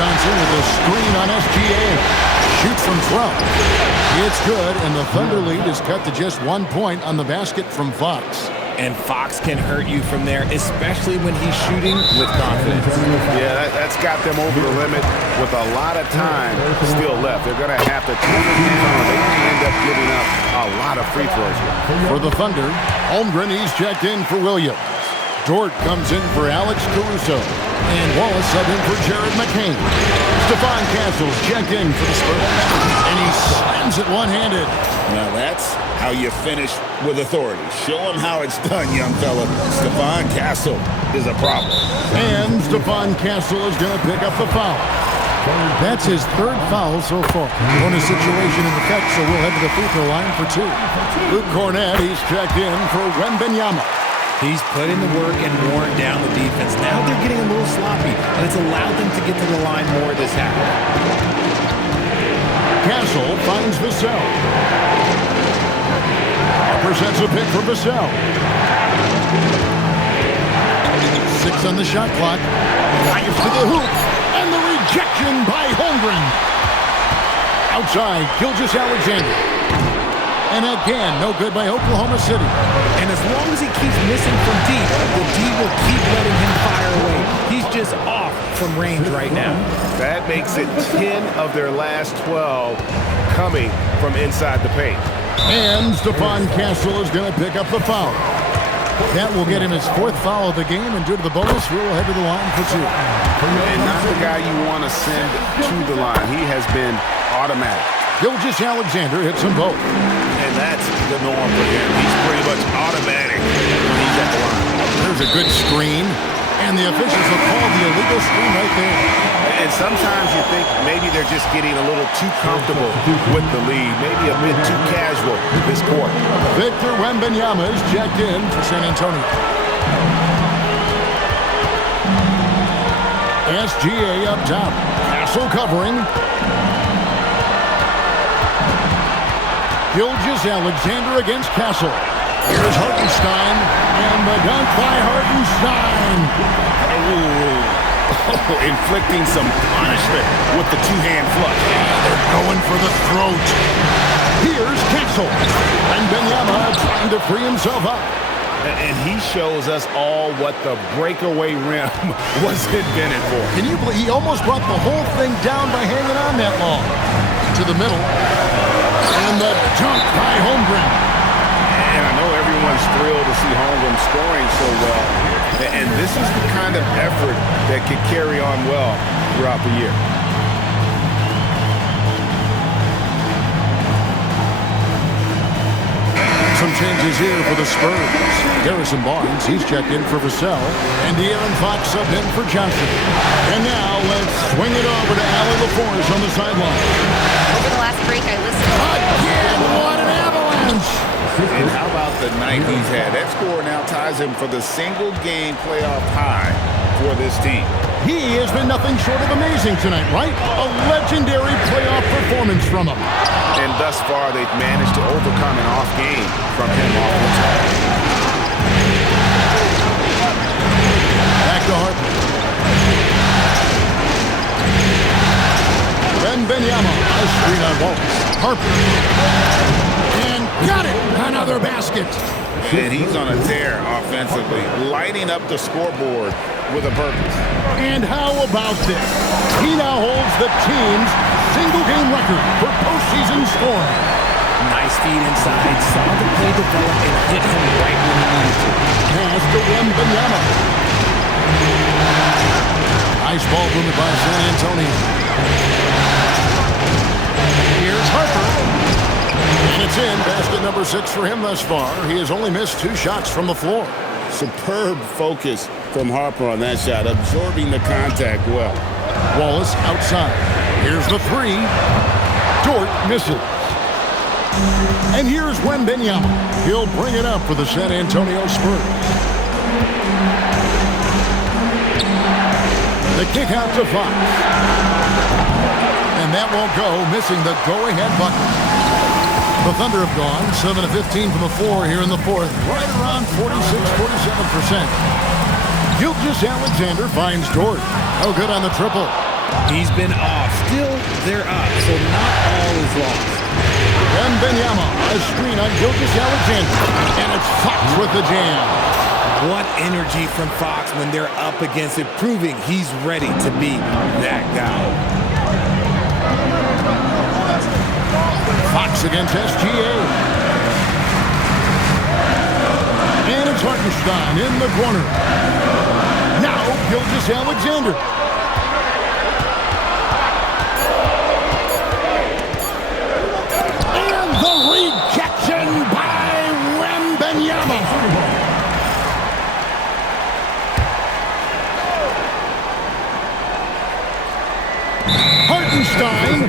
Johnson with a screen on SGA. Shoots from 12. It's good, and the Thunder lead is cut to just 1 point on the basket from Fox. And Fox can hurt you from there, especially when he's shooting with confidence. Yeah, that's got them over the limit with a lot of time still left. They're going to have to turn it down, or they may end up giving up a lot of free throws here. For the Thunder, Holmgren, he's checked in for Williams. Dort comes in for Alex Caruso. And Wallace sub in for Jared McCain. Stephon Castle's checked in for the Spurs. And he slams it one-handed. Now that's how you finish with authority. Show him how it's done, young fella. Stephon Castle is a problem. And Stephon Castle is going to pick up the foul. That's his third foul so far. Bonus situation in effect, so we'll head to the free throw line for 2. Luke Cornett, he's checked in for Wembanyama. He's put in the work and worn down the defense. Now they're getting a little sloppy, and it's allowed them to get to the line more this half. Castle finds Vassell. Presents a pick for Vassell. 6 on the shot clock. Drives to the hoop. And the rejection by Holmgren. Outside, Gilgeous-Alexander. And again, no good by Oklahoma City. And as long as he keeps missing from deep, the D will keep letting him fire away. He's just off from range right now. That makes it 10 of their last 12 coming from inside the paint. And Stephon Castle is going to pick up the foul. That will get him his 4th foul of the game, and due to the bonus, we'll head to the line for 2. And not the guy you want to send to the line. He has been automatic. Gilgeous-Alexander hits them both. And that's the norm for him. He's pretty much automatic when he's at the line. There's a good screen, and the officials have called the illegal screen right there. And sometimes you think maybe they're just getting a little too comfortable with the lead, maybe a bit too casual this quarter. Victor Wembanyama is checked in for San Antonio. SGA up top. Castle covering. Gilgeous-Alexander against Castle. Here's Hartenstein, and the dunk by Hartenstein. Inflicting some punishment with the two-hand flush. They're going for the throat. Here's Castle. And Wembanyama trying to free himself up. And he shows us all what the breakaway rim was invented for. Can you believe he almost brought the whole thing down by hanging on that long? To the middle. And the dunk by Holmgren. And I know everyone's thrilled to see Holmgren scoring so well. And this is the kind of effort that can carry on well throughout the year. Some changes here for the Spurs. Harrison Barnes, he's checked in for Vassell. And De'Aaron Fox subbed in for Johnson. And now let's swing it over to Allie LaForge on the sideline. Over the last break, I listened. Again, what an avalanche! And how about the night he's had? That score now ties him for the single-game playoff high for this team. He has been nothing short of amazing tonight, right? A legendary playoff performance from him. And thus far, they've managed to overcome an off game from him offensively. to Harper. Wembanyama, a screen on Wallace. Harper. And got it! Another basket. And he's on a tear offensively, lighting up the scoreboard with a purpose. And how about this? He now holds the team's single-game record for postseason scoring. Nice feed inside, saw the play develop and hit him right when he needed to. Pass to Wembanyama. Nice ball movement by San Antonio. Here's Harper. And it's in. Basket number 6 for him thus far. He has only missed 2 shots from the floor. Superb focus from Harper on that shot, absorbing the contact well. Wallace outside. Here's the 3. Dort misses. And here's Wembanyama. He'll bring it up for the San Antonio Spurs. The kick out to Fox. And that won't go, missing the go-ahead bucket. The Thunder have gone 7 of 15 from the floor here in the fourth, right around 46-47%. Gilgeous-Alexander finds Dort. Oh, good on the triple. He's been off. Still, they're up, so not all is lost. Wembanyama, a screen on Gilgeous-Alexander. And it's Fox with the jam. What energy from Fox when they're up against it, proving he's ready to be that guy. Fox against SGA. And it's Hartenstein in the corner. Now, Gilgeous-Alexander. And the rejection by Wembanyama. Hartenstein.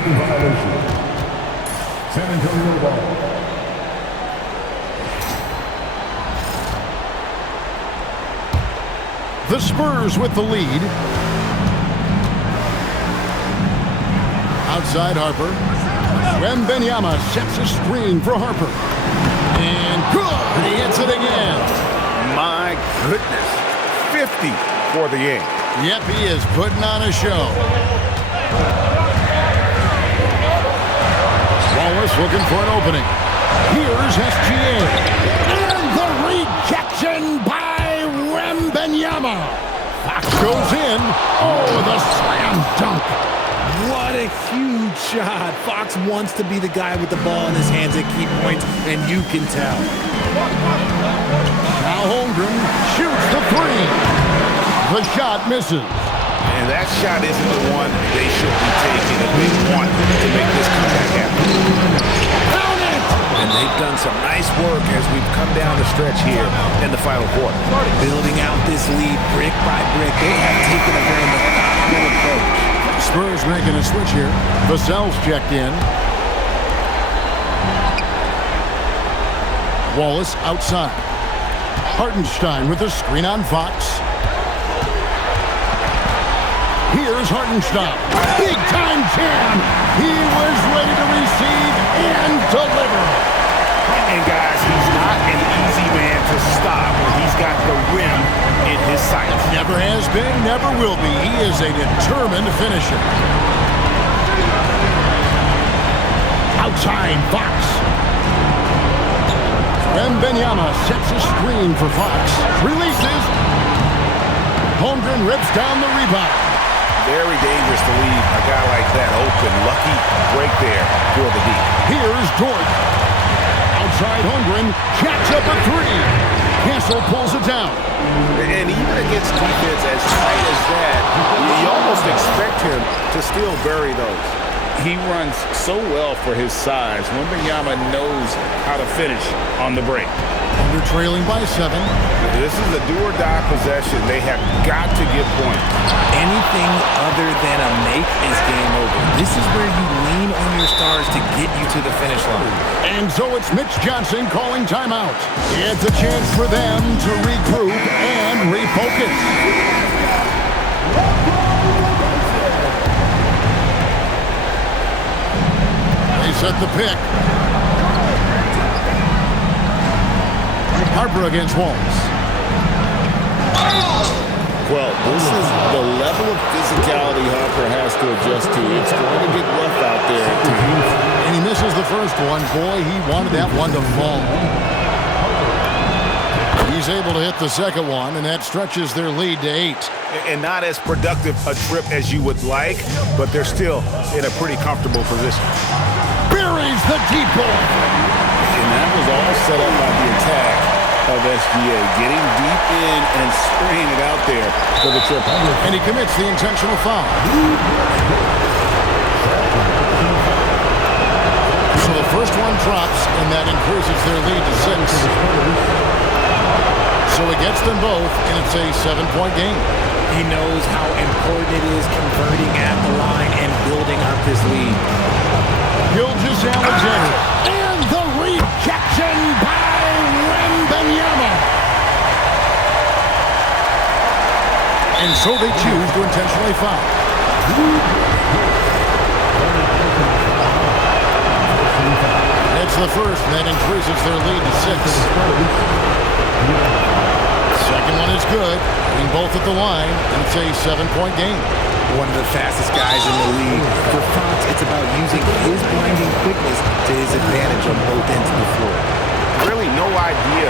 San Antonio ball. The Spurs with the lead. Outside Harper. Wembanyama sets a screen for Harper. And good! He hits it again. My goodness. 50 for the game. Yep, he is putting on a show. Wallace looking for an opening. Here's SGA. And the rejection by Wembanyama. Fox goes in. Oh, the slam dunk. What a huge shot. Fox wants to be the guy with the ball in his hands at key points, and you can tell. Now Holmgren shoots the 3. The shot misses. And that shot isn't the one they should be taking if they want to make this comeback happen. Found it! And they've done some nice work as we've come down the stretch here in the final quarter. Building out this lead brick by brick, they have taken a very methodical approach. Spurs making a switch here. Vassell's checked in. Wallace outside. Hartenstein with a screen on Fox. Here's Hartenstein. Big time jam. He was ready to receive and deliver. And guys, he's not an easy man to stop when he's got the rim in his sights. Never has been, never will be. He is a determined finisher. Outside Fox. Wembanyama sets a screen for Fox. Releases. Holmgren rips down the rebound. Very dangerous to leave a guy like that open. Lucky break there for the D. Here's Dort. Outside Holmgren, jacks up a 3. Castle pulls it down. And even against defense as tight as that, you almost expect him to still bury those. He runs so well for his size. Wembanyama knows how to finish on the break. They're trailing by 7. This is a do-or-die possession. They have got to get points. Anything other than a make is game over. This is where you lean on your stars to get you to the finish line. And so it's Mitch Johnson calling timeout. It's a chance for them to regroup and refocus. They set the pick. Harper against Wallace. Well, this is the level of physicality Harper has to adjust to. It's going to get rough out there at times. And he misses the first one. Boy, he wanted that one to fall. He's able to hit the second one, and that stretches their lead to 8. And not as productive a trip as you would like, but they're still in a pretty comfortable position. Buries the deep ball. And that was all set up by the attack of SGA, getting deep in and spraying it out there for the triple. And he commits the intentional foul. So the first one drops, and that increases their lead to 6. So it gets them both, and it's a 7-point game. He knows how important it is converting at the line and building up his lead. Gilgeous-Alexander. And the rejection by Wembanyama. And so they choose to intentionally foul. That's the first, and that increases their lead to 6. Second one is good, being both at the line, and it's a 7-point game. One of the fastest guys in the league. For Fox, it's about using his blinding quickness to his advantage on both ends of the floor. Really no idea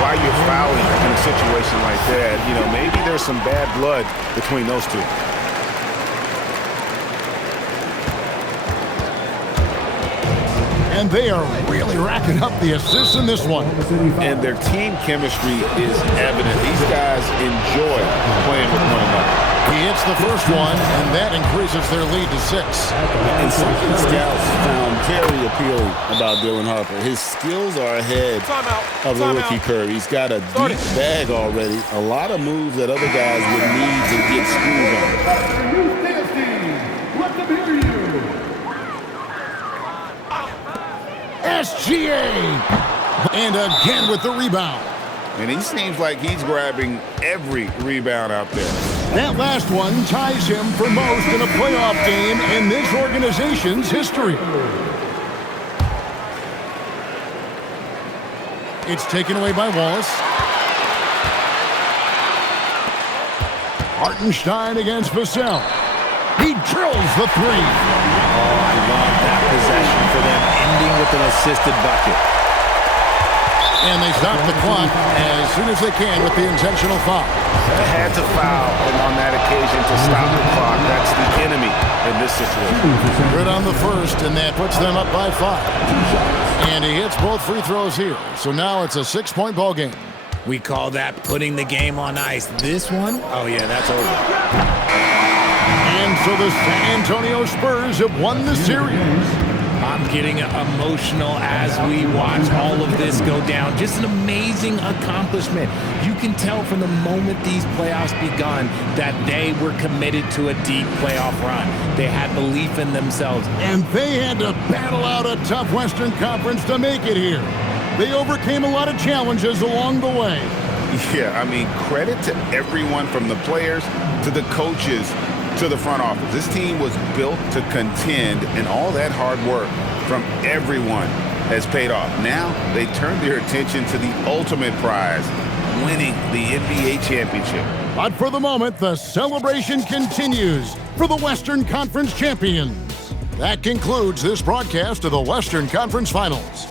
why you're fouling in a situation like that. You know, maybe there's some bad blood between those two. And they are really racking up the assists in this one. And their team chemistry is evident. These guys enjoy playing with one another. He hits the first one, and that increases their lead to 6. And something scouts found very appealing about Dylan Harper. His skills are ahead of the rookie curve. He's got a deep bag already. A lot of moves that other guys would need to get screwed on. Let them hear you. SGA! And again with the rebound. And he seems like he's grabbing every rebound out there. That last one ties him for most in a playoff game in this organization's history. It's taken away by Wallace. Hartenstein against Vassell. He drills the 3. Oh, I love that possession for them, ending with an assisted bucket. And they stop the clock as soon as they can with the intentional foul. They had to foul, and on that occasion to stop the clock. That's the enemy in this situation. Good on the first, and that puts them up by 5. And he hits both free throws here. So now it's a 6-point ball game. We call that putting the game on ice. This one, oh yeah, that's over. And so the San Antonio Spurs have won the series. I'm getting emotional as we watch all of this go down. Just an amazing accomplishment. You can tell from the moment these playoffs begun that they were committed to a deep playoff run. They had belief in themselves. And they had to battle out a tough Western Conference to make it here. They overcame a lot of challenges along the way. Yeah, I mean, credit to everyone from the players to the coaches to the front office. This team was built to contend, and all that hard work from everyone has paid off. Now they turn their attention to the ultimate prize, winning the NBA championship. But for the moment, the celebration continues for the Western Conference champions. That concludes this broadcast of the Western Conference Finals.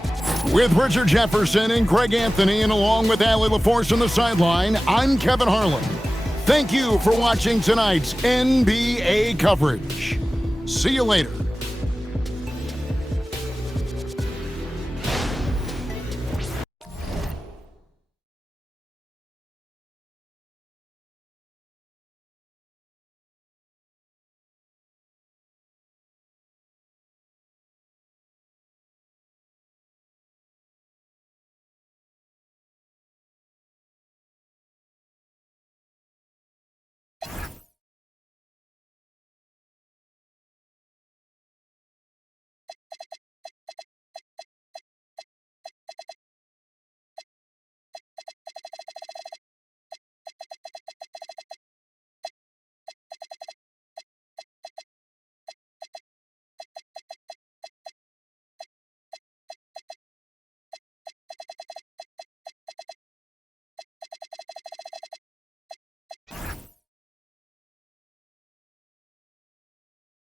With Richard Jefferson and Greg Anthony, and along with Allie LaForce on the sideline, I'm Kevin Harlan. Thank you for watching tonight's NBA coverage. See you later.